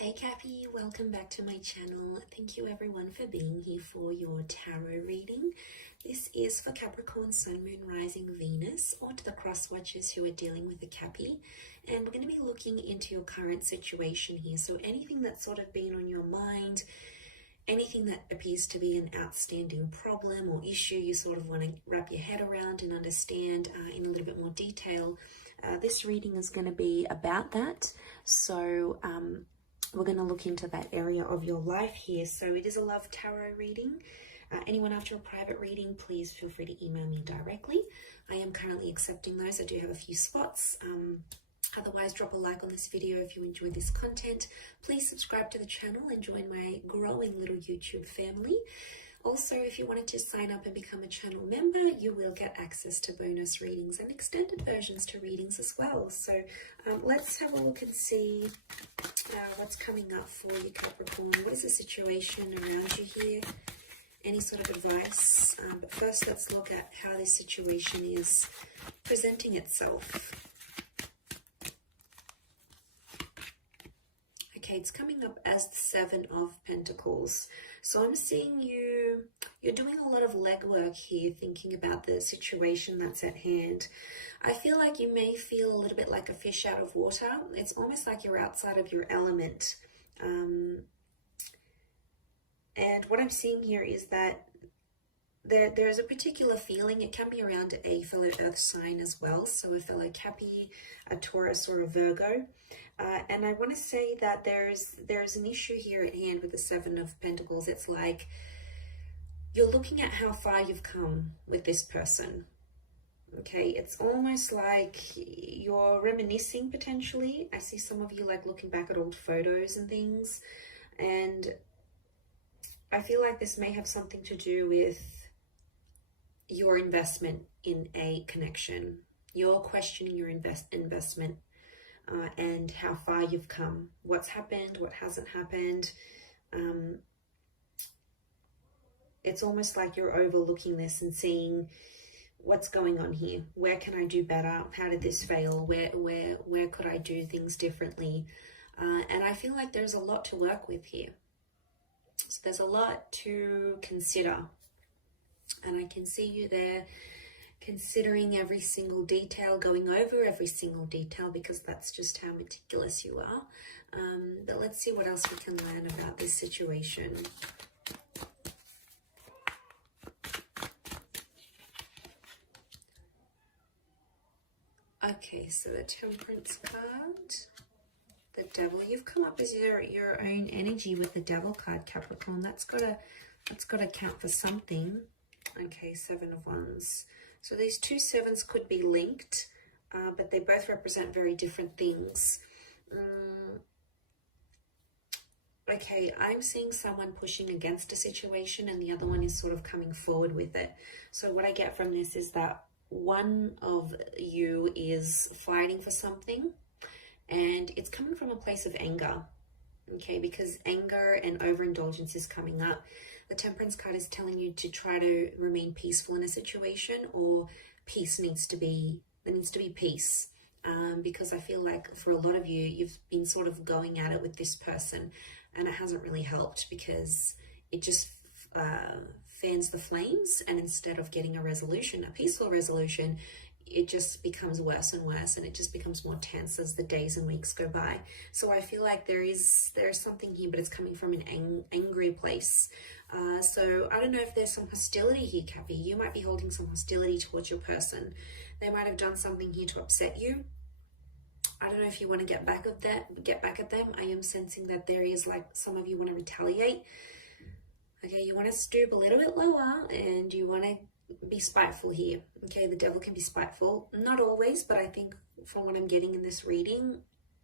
Hey Cappy, welcome back to my channel. Thank you everyone for being here for your tarot reading. This is for Capricorn, Sun, Moon, Rising, Venus, or to the cross watchers who are dealing with a Cappy. And we're going to be looking into your current situation here. So anything that's sort of been on your mind, anything that appears to be an outstanding problem or issue you sort of want to wrap your head around and understand in a little bit more detail. This reading is going to be about that. So we're going to look into that area of your life here. So it is a love tarot reading. Anyone after a private reading, please feel free to email me directly. I am currently accepting those. I do have a few spots. Otherwise, drop a like on this video if you enjoy this content. Please subscribe to the channel and join my growing little YouTube family. Also, if you wanted to sign up and become a channel member, you will get access to bonus readings and extended versions to readings as well. So let's have a look and see what's coming up for you, Capricorn. What is the situation around you here? Any sort of advice? But first, let's look at how this situation is presenting itself. Okay, it's coming up as the Seven of Pentacles. So I'm seeing you're doing a lot of legwork here, thinking about the situation that's at hand. I feel like you may feel a little bit like a fish out of water. It's almost like you're outside of your element. And what I'm seeing here is that there's a particular feeling. It can be around a fellow earth sign as well. So a fellow Cappy, a Taurus, or a Virgo. And I want to say that there's an issue here at hand with the Seven of Pentacles. It's like you're looking at how far you've come with this person. Okay, it's almost like you're reminiscing potentially. I see some of you like looking back at old photos and things. And I feel like this may have something to do with your investment in a connection. You're questioning your investment and how far you've come, what's happened, what hasn't happened. It's almost like you're overlooking this and seeing what's going on here. Where can I do better? How did this fail? Where could I do things differently? And I feel like there's a lot to work with here. So there's a lot to consider. And I can see you there considering every single detail, going over every single detail, because that's just how meticulous you are. But let's see what else we can learn about this situation. Okay, so the Temperance card, the Devil. You've come up as your own energy with the Devil card, Capricorn. That's gotta count for something. Okay, Seven of Wands. So these two sevens could be linked, but they both represent very different things. Okay, I'm seeing someone pushing against a situation and the other one is sort of coming forward with it. So what I get from this is that one of you is fighting for something and it's coming from a place of anger. Okay, because anger and overindulgence is coming up. The Temperance card is telling you to try to remain peaceful in a situation, or there needs to be peace. Because I feel like for a lot of you, you've been sort of going at it with this person and it hasn't really helped because it just fans the flames, and instead of getting a resolution, a peaceful resolution, it just becomes worse and worse, and it just becomes more tense as the days and weeks go by. So I feel like there's something here, but it's coming from an angry place. So I don't know if there's some hostility here, Cappy. You might be holding some hostility towards your person. They might have done something here to upset you. I don't know if you want to get back at them. I am sensing that there is like some of you want to retaliate. Okay, you want to stoop a little bit lower and you want to be spiteful here. Okay, the Devil can be spiteful. Not always, but I think from what I'm getting in this reading,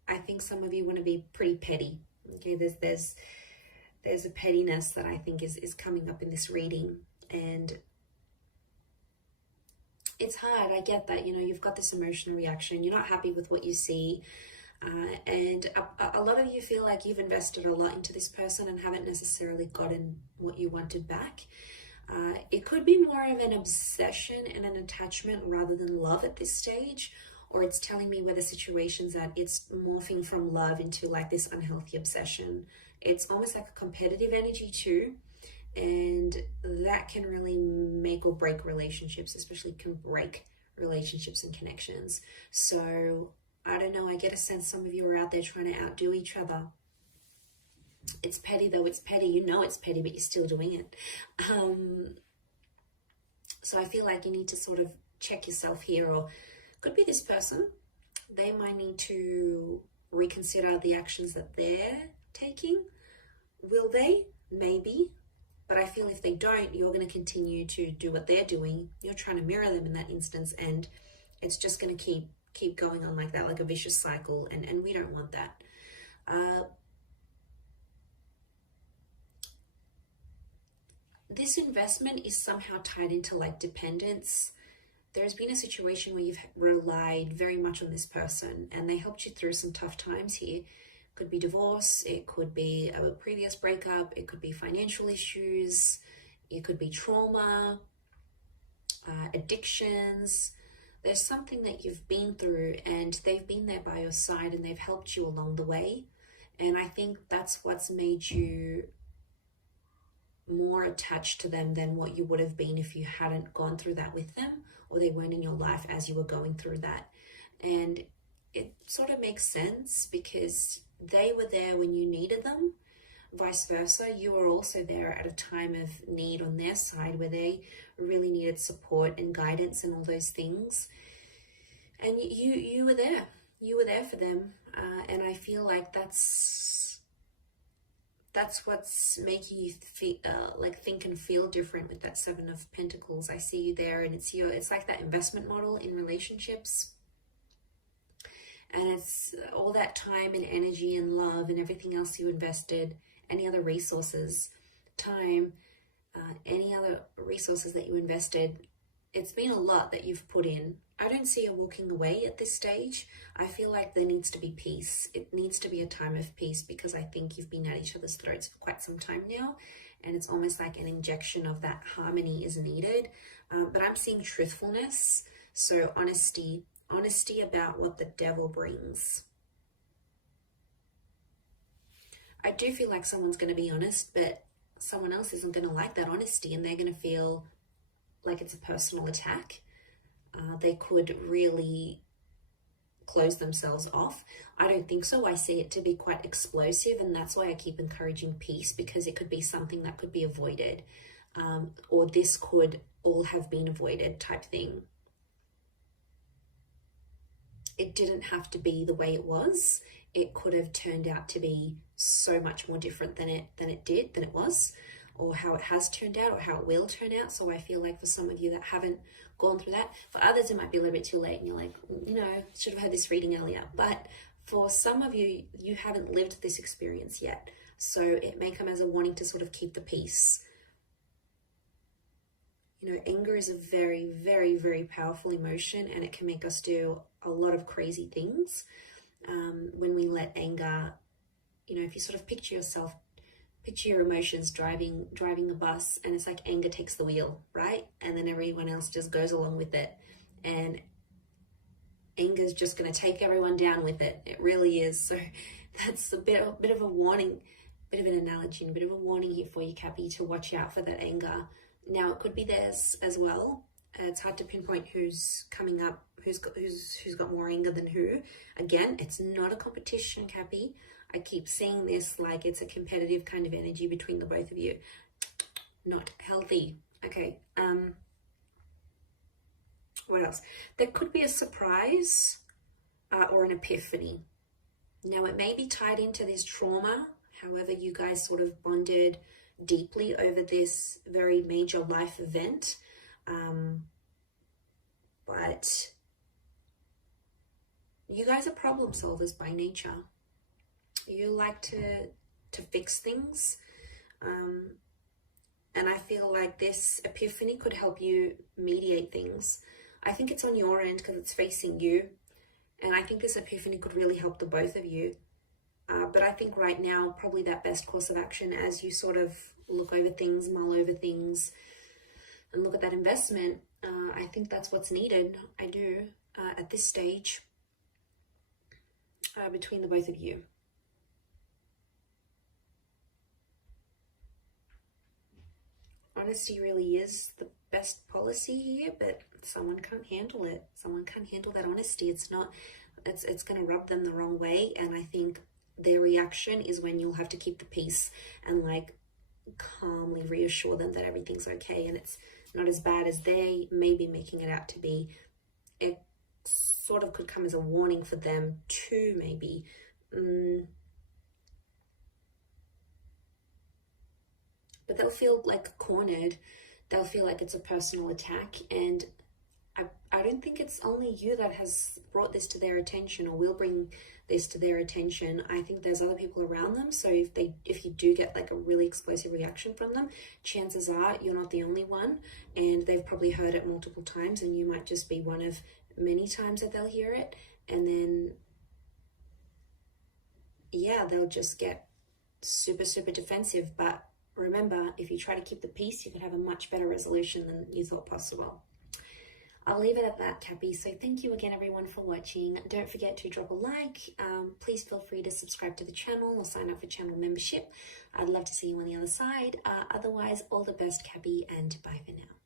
I think some of you want to be pretty petty. Okay, there's a pettiness that I think is coming up in this reading, and it's hard. I get that, you've got this emotional reaction. You're not happy with what you see. And a lot of you feel like you've invested a lot into this person and haven't necessarily gotten what you wanted back. It could be more of an obsession and an attachment rather than love at this stage, or it's telling me where the situation's at. It's morphing from love into like this unhealthy obsession. It's almost like a competitive energy too, and that can really make or break relationships, especially can break relationships and connections. So I don't know, I get a sense some of you are out there trying to outdo each other. It's petty though, it's petty. You know it's petty, but you're still doing it. So I feel like you need to sort of check yourself here, or could be this person. They might need to reconsider the actions that they're taking. Will they? Maybe. But I feel if they don't, you're going to continue to do what they're doing. You're trying to mirror them in that instance, and it's just going to keep going on like that, like a vicious cycle, and we don't want that. This investment is somehow tied into like dependence. There's been a situation where you've relied very much on this person and they helped you through some tough times here. Could be divorce, it could be a previous breakup, it could be financial issues, it could be trauma, addictions. There's something that you've been through and they've been there by your side and they've helped you along the way. And I think that's what's made you more attached to them than what you would have been if you hadn't gone through that with them, or they weren't in your life as you were going through that. And it sort of makes sense because they were there when you needed them. Vice versa, you were also there at a time of need on their side where they really needed support and guidance and all those things. And you were there. You were there for them. And I feel like that's what's making you feel, like think and feel different with that Seven of Pentacles. I see you there, and it's like that investment model in relationships. And it's all that time and energy and love and everything else you invested, any other resources, time, any other resources that you invested. It's been a lot that you've put in. I don't see you walking away at this stage. I feel like there needs to be peace. It needs to be a time of peace because I think you've been at each other's throats for quite some time now. And it's almost like an injection of that harmony is needed. But I'm seeing truthfulness. So honesty about what the devil brings. I do feel like someone's going to be honest, but someone else isn't going to like that honesty and they're going to feel like it's a personal attack. They could really close themselves off. I don't think so. I see it to be quite explosive, and that's why I keep encouraging peace, because it could be something that could be avoided, or this could all have been avoided type thing. It didn't have to be the way it was. It could have turned out to be so much more different than it was, or how it has turned out, or how it will turn out. So I feel like for some of you that haven't gone through that, for others it might be a little bit too late and you're like, should have had this reading earlier. But for some of you, you haven't lived this experience yet. So it may come as a warning to sort of keep the peace. Anger is a very, very, very powerful emotion, and it can make us do a lot of crazy things when we let anger, if you sort of picture your emotions driving the bus, and it's like anger takes the wheel, right? And then everyone else just goes along with it. And anger is just going to take everyone down with it. It really is. So that's a bit of a warning, bit of an analogy, and a bit of a warning here for you, Cappy, to watch out for that anger. Now, it could be theirs as well. It's hard to pinpoint who's coming up, who's got more anger than who. Again, it's not a competition, Cappy. I keep seeing this like it's a competitive kind of energy between the both of you. Not healthy. Okay. What else? There could be a surprise or an epiphany. Now, it may be tied into this trauma. However, you guys sort of bonded deeply over this very major life event. But you guys are problem solvers by nature. You like to fix things. And I feel like this epiphany could help you mediate things. I think it's on your end because it's facing you. And I think this epiphany could really help the both of you. But I think right now, probably that best course of action as you sort of look over things, mull over things, and look at that investment, I think that's what's needed. I do. at this stage between the both of you. Honesty really is the best policy here, but someone can't handle it. Someone can't handle that honesty. It's going to rub them the wrong way, and I think their reaction is when you'll have to keep the peace and like calmly reassure them that everything's okay and it's not as bad as they may be making it out to be. It sort of could come as a warning for them too, maybe. But they'll feel like cornered. They'll feel like it's a personal attack, and I don't think it's only you that has brought this to their attention or will bring this to their attention. I think there's other people around them. So if you do get like a really explosive reaction from them, chances are you're not the only one, and they've probably heard it multiple times, and you might just be one of many times that they'll hear it. And then, yeah, they'll just get super, super defensive. But remember, if you try to keep the peace, you can have a much better resolution than you thought possible. I'll leave it at that, Cappy. So thank you again, everyone, for watching. Don't forget to drop a like. Please feel free to subscribe to the channel or sign up for channel membership. I'd love to see you on the other side. Otherwise, all the best, Cappy, and bye for now.